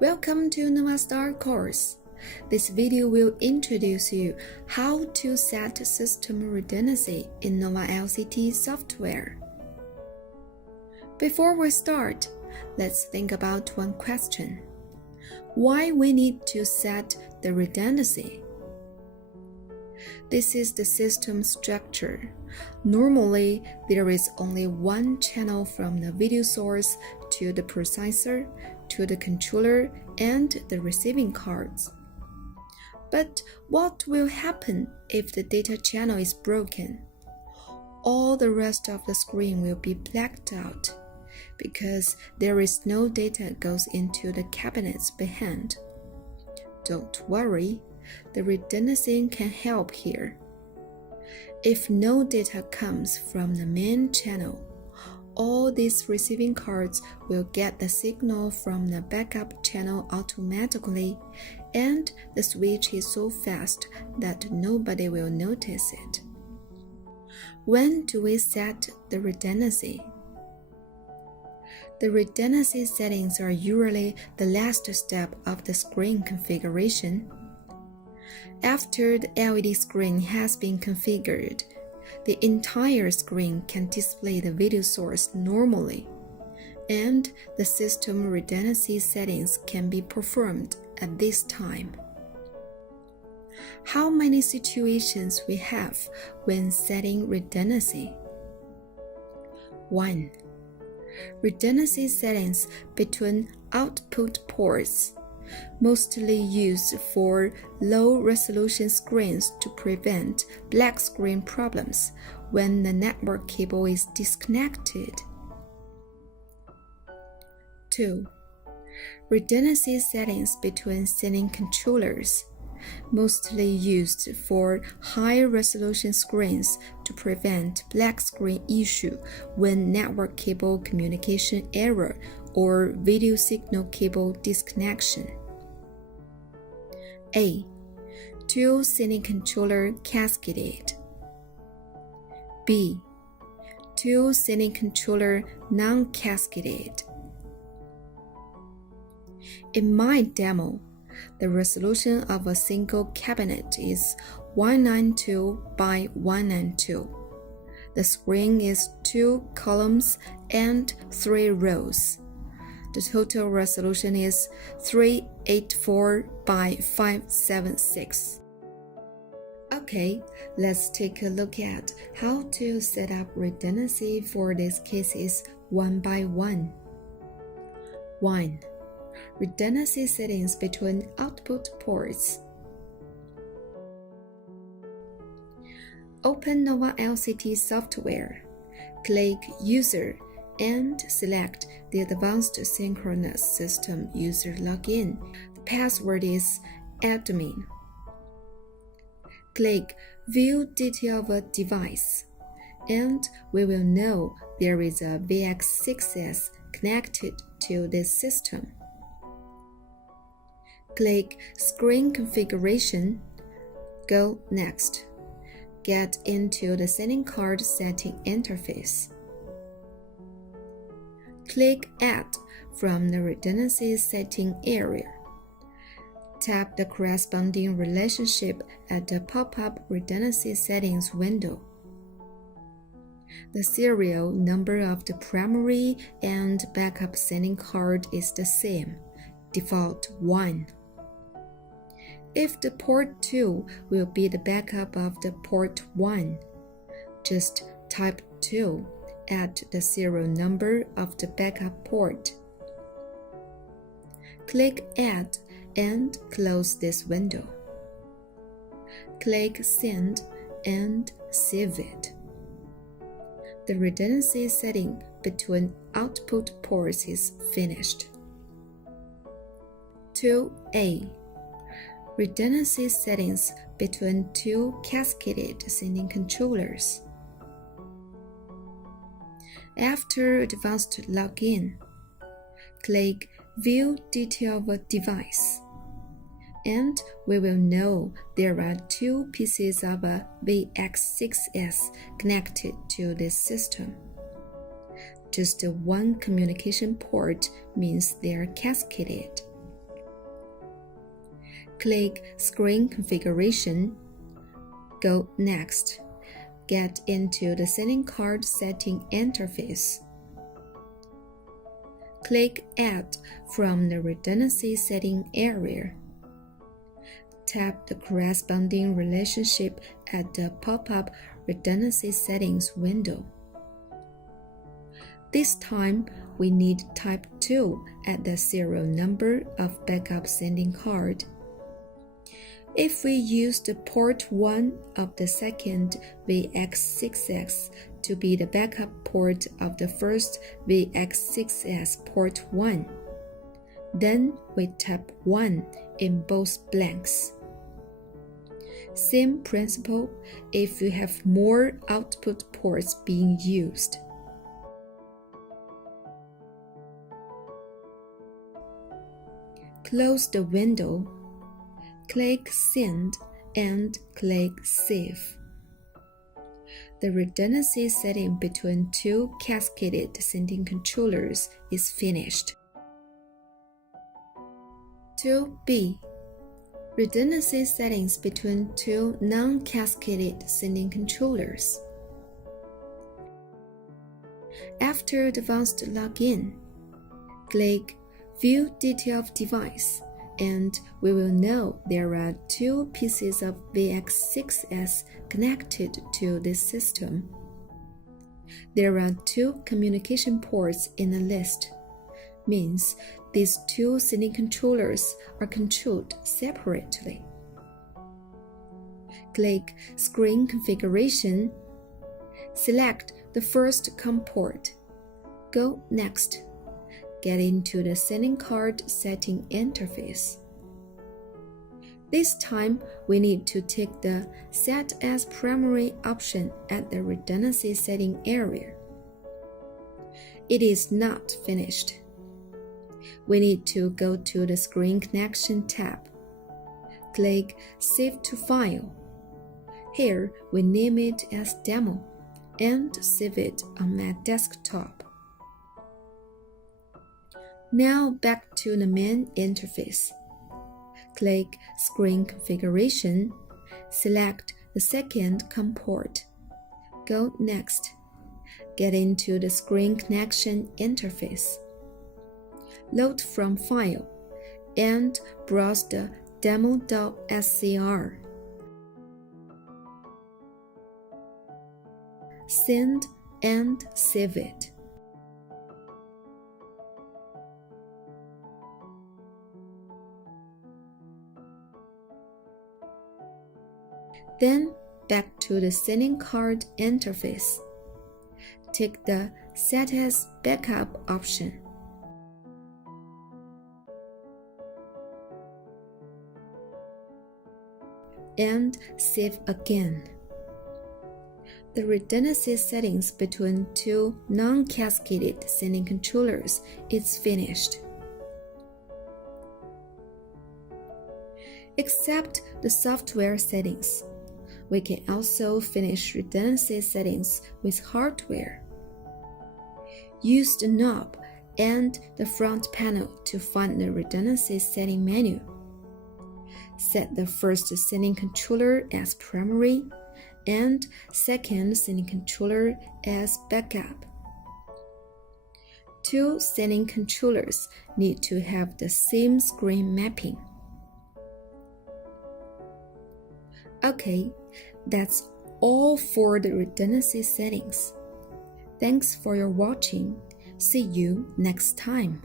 Welcome to Novastar course. This video will introduce you how to set system redundancy in Nova LCT software. Before we start, let's think about one question. Why we need to set the redundancy? This is the system structure. Normally, there is only one channel from the video source to the processor, to the controller, and the receiving cards. But what will happen if the data channel is broken? All the rest of the screen will be blacked out because there is no data goes into the cabinets behind. Don't worry, the redundancy can help here. If no data comes from the main channel, all these receiving cards will get the signal from the backup channel automatically, and the switch is so fast that nobody will notice it. When do we set the redundancy? The redundancy settings are usually the last step of the screen configuration. After the LED screen has been configured, the entire screen can display the video source normally, and the system redundancy settings can be performed at this time. How many situations we have when setting redundancy? 1. Redundancy settings between output ports, mostly used for low-resolution screens to prevent black screen problems when the network cable is disconnected. 2. Redundancy settings between setting controllers, mostly used for high-resolution screens to prevent black screen issue when network cable communication error or video signal cable disconnection. A. Dual setting controller cascaded. B. Dual setting controller non-cascaded. In my demo, the resolution of a single cabinet is 192 by 192. The screen is 2 columns and 3 rows. The total resolution is 384 by 576. Okay, let's take a look at how to set up redundancy for these cases one by one. 1. Redundancy settings between output ports. Open Nova LCT software. Click User and select the Advanced Synchronous System User Login. The password is admin. Click View Detail of a Device, and we will know there is a VX6S connected to this system. Click Screen Configuration. Go Next. Get into the setting card setting interface. Click Add from the redundancy setting area. Tap the corresponding relationship at the pop-up redundancy settings window. The serial number of the primary and backup setting card is the same, default 1. If the port 2 will be the backup of the port 1, just type 2 at the serial number of the backup port. Click Add and close this window. Click Send and save it. The redundancy setting between output ports is finished. 2A. Redundancy settings between two cascaded setting controllers. After Advanced Login, click View Detail of a Device, and we will know there are 2 pieces of a VX6S connected to this system. Just one communication port means they are cascaded. Click Screen Configuration. Go Next. Get into the Setting Card Setting interface. Click Add from the Redundancy Setting area. Tap the corresponding relationship at the pop-up Redundancy Settings window. This time, we need Type 2 at the serial number of backup sending card. If we use the port 1 of the second VX6X to be the backup port of the first VX6S port 1, then we tap 1 in both blanks. Same principle if you have more output ports being used. Close the window. Click Send and click Save. The redundancy setting between two cascaded sending controllers is finished. 2B. Redundancy settings between two non-cascaded sending controllers. After advanced login, click View Detail of Device, and we will know there are two pieces of VX6S connected to this system. There are two communication ports in the list, means these two sending controllers are controlled separately. Click Screen Configuration. Select the first COM port. Go Next. Get into the sending card setting interface. This time, we need to take the Set as Primary option at the redundancy setting area. It is not finished. We need to go to the Screen Connection tab. Click Save to File. Here, we name it as Demo and save it on my desktop. Now back to the main interface. Click Screen Configuration. Select the second COM port. Go Next. Get into the Screen Connection interface. Load from File and browse the demo.scr. Send and save it. Then back to the sending card interface. Take the Set as Backup option. And save again. The redundancy settings between two non-cascaded sending controllers is finished. Except the software settings, we can also finish redundancy settings with hardware. Use the knob and the front panel to find the redundancy setting menu. Set the first sending controller as primary and second sending controller as backup. Two sending controllers need to have the same screen mapping. Okay, that's all for the redundancy settings. Thanks for your watching. See you next time.